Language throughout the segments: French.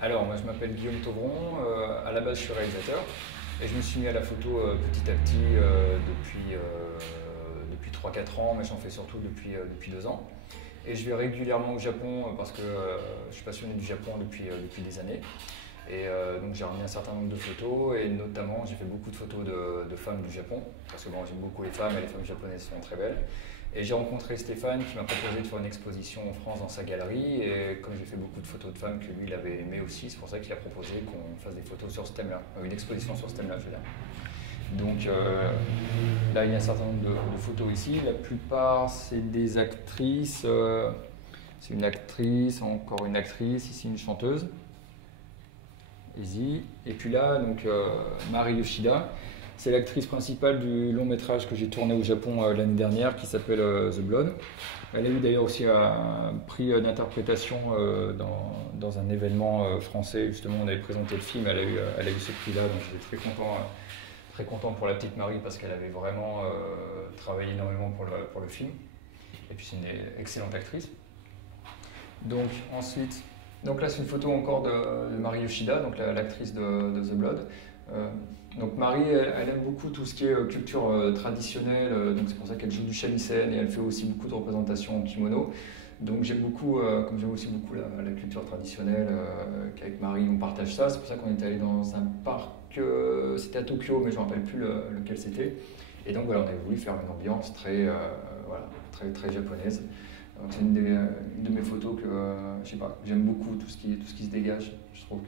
Alors, moi je m'appelle Guillaume Tauvron, à la base je suis réalisateur et je me suis mis à la photo petit à petit depuis 3-4 ans, mais j'en fais surtout depuis 2 ans. Et je vais régulièrement au Japon parce que je suis passionné du Japon depuis des années. Et donc j'ai ramené un certain nombre de photos et notamment j'ai fait beaucoup de photos de femmes du Japon parce que bon, j'aime beaucoup les femmes et les femmes japonaises sont très belles. Et j'ai rencontré Stéphane qui m'a proposé de faire une exposition en France dans sa galerie et comme j'ai fait beaucoup de photos de femmes que lui il avait aimé aussi, c'est pour ça qu'il a proposé qu'on fasse des photos sur ce thème-là, une exposition sur ce thème-là je veux dire. Donc là il y a un certain nombre de photos ici, la plupart c'est des actrices, c'est une actrice, encore une actrice, ici une chanteuse. Easy. Et puis là, donc, Mari Yoshida, c'est l'actrice principale du long métrage que j'ai tourné au Japon l'année dernière qui s'appelle The Blood. Elle a eu d'ailleurs aussi un prix d'interprétation dans un événement français. Justement, on avait présenté le film, elle a eu ce prix-là, donc j'étais très content pour la petite Marie parce qu'elle avait vraiment travaillé énormément pour le film. Et puis c'est une excellente actrice. Donc ensuite, donc là c'est une photo encore de Mari Yoshida, donc l'actrice de The Blood. Donc Marie, elle aime beaucoup tout ce qui est culture traditionnelle, donc c'est pour ça qu'elle joue du shamisen et elle fait aussi beaucoup de représentations en kimono. Donc j'aime beaucoup, comme j'aime aussi beaucoup la culture traditionnelle, qu'avec Marie on partage ça. C'est pour ça qu'on est allé dans un parc, c'était à Tokyo, mais je ne me rappelle plus lequel c'était. Et donc voilà, on avait voulu faire une ambiance voilà, très japonaise. C'est une de mes photos que je sais pas, j'aime beaucoup tout ce qui se dégage. Je trouve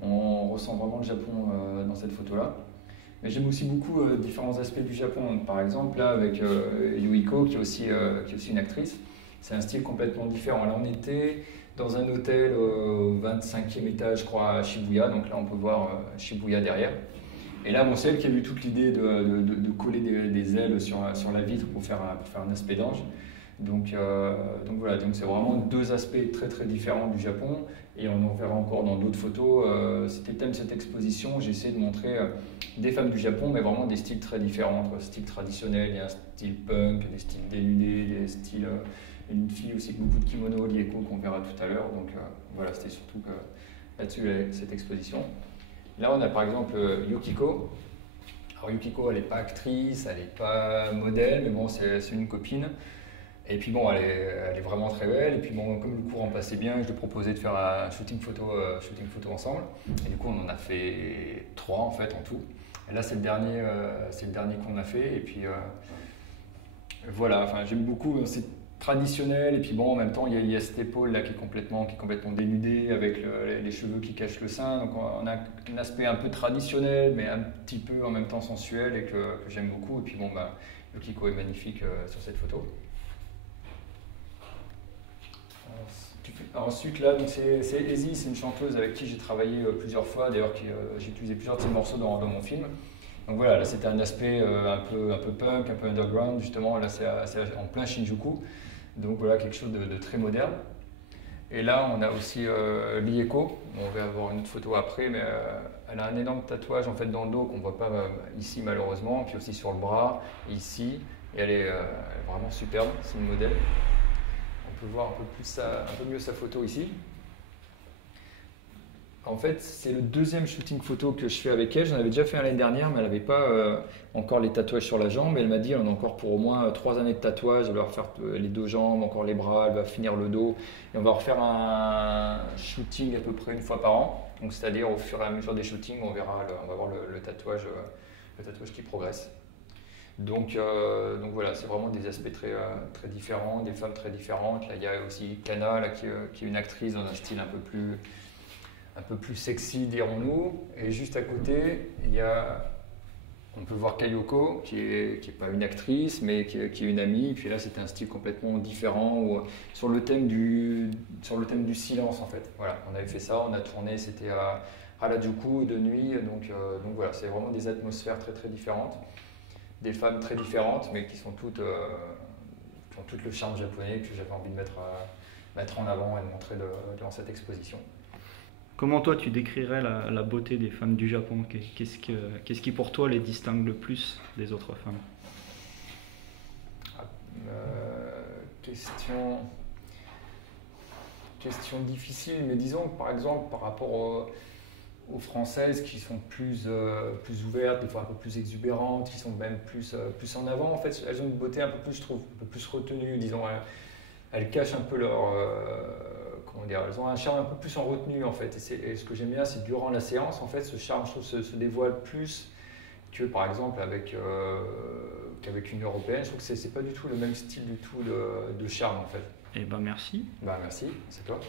qu'on ressent vraiment le Japon dans cette photo-là. Mais j'aime aussi beaucoup différents aspects du Japon. Par exemple, là, avec Yuiko, qui est aussi une actrice, c'est un style complètement différent. Là, on était dans un hôtel au 25e étage, je crois, à Shibuya. Donc là, on peut voir Shibuya derrière. Et là, bon, c'est elle qui a eu toute l'idée de coller des ailes sur la vitre pour faire un aspect d'ange. Donc voilà, donc c'est vraiment deux aspects très différents du Japon et on en verra encore dans d'autres photos. C'était le thème de cette exposition, j'ai essayé de montrer des femmes du Japon, mais vraiment des styles très différents, entre style traditionnel, il y a un style punk, des styles dénudés, des styles, une fille aussi avec beaucoup de kimono, Lieko qu'on verra tout à l'heure. Donc voilà, c'était surtout là-dessus cette exposition. Là on a par exemple Yukiko. Alors Yukiko elle n'est pas actrice, elle n'est pas modèle, mais bon c'est une copine. Et puis bon, elle est vraiment très belle. Et puis bon, comme le courant passait bien, je lui ai proposé de faire un shooting photo ensemble. Et du coup, on en a fait 3 en fait en tout. Et là, c'est le dernier qu'on a fait. Et puis voilà, enfin, j'aime beaucoup. C'est traditionnel. Et puis bon, en même temps, il y a cette épaule là qui est complètement dénudée avec les cheveux qui cachent le sein. Donc on a un aspect un peu traditionnel, mais un petit peu en même temps sensuel et que j'aime beaucoup. Et puis bon, bah, Yukiko est magnifique sur cette photo. Ensuite, là, c'est Easy, c'est une chanteuse avec qui j'ai travaillé plusieurs fois, d'ailleurs j'ai utilisé plusieurs de ses morceaux dans mon film. Donc voilà, là c'était un aspect un peu punk, un peu underground, justement, là c'est en plein Shinjuku, donc voilà, quelque chose de très moderne. Et là, on a aussi Lieko, on va avoir une autre photo après, mais elle a un énorme tatouage en fait dans le dos qu'on ne voit pas ici malheureusement, puis aussi sur le bras, ici, et elle est vraiment superbe, c'est une modèle. On peut voir un peu mieux sa photo ici. En fait, c'est le deuxième shooting photo que je fais avec elle. J'en avais déjà fait un l'année dernière, mais elle n'avait pas encore les tatouages sur la jambe. Elle m'a dit qu'elle en a encore pour au moins 3 années de tatouage. Elle va refaire les 2 jambes, encore les bras, elle va finir le dos. Et on va refaire un shooting à peu près une fois par an. Donc, c'est-à-dire au fur et à mesure des shootings, on va voir le tatouage qui progresse. Donc voilà, c'est vraiment des aspects très différents, des femmes très différentes. Là, il y a aussi Kana là, qui est une actrice dans un style un peu plus sexy, dirons-nous. Et juste à côté, on peut voir Kayoko, qui est pas une actrice, mais qui est une amie. Et puis là, c'était un style complètement différent, sur le thème du silence, en fait. Voilà, on avait fait ça, on a tourné, c'était à Harajuku de nuit. Donc voilà, c'est vraiment des atmosphères très différentes. Des femmes très différentes, mais qui ont toutes le charme japonais que j'avais envie de mettre en avant et de montrer durant cette exposition. Comment toi tu décrirais la beauté des femmes du Japon? Qu'est-ce qui pour toi les distingue le plus des autres femmes? Question. question difficile, mais disons que par exemple, par rapport aux Françaises qui sont plus ouvertes, des fois un peu plus exubérantes, qui sont même plus en avant, en fait, elles ont une beauté un peu plus, je trouve, un peu plus retenue, disons. Elles cachent un peu leur. Comment dire, elles ont un charme un peu plus en retenue, en fait. Et ce que j'aime bien, c'est durant la séance, en fait, ce charme, je trouve, se dévoile plus que, par exemple, qu'avec une européenne. Je trouve que c'est pas du tout le même style du tout de charme, en fait. Eh ben merci. Bah, merci, c'est toi.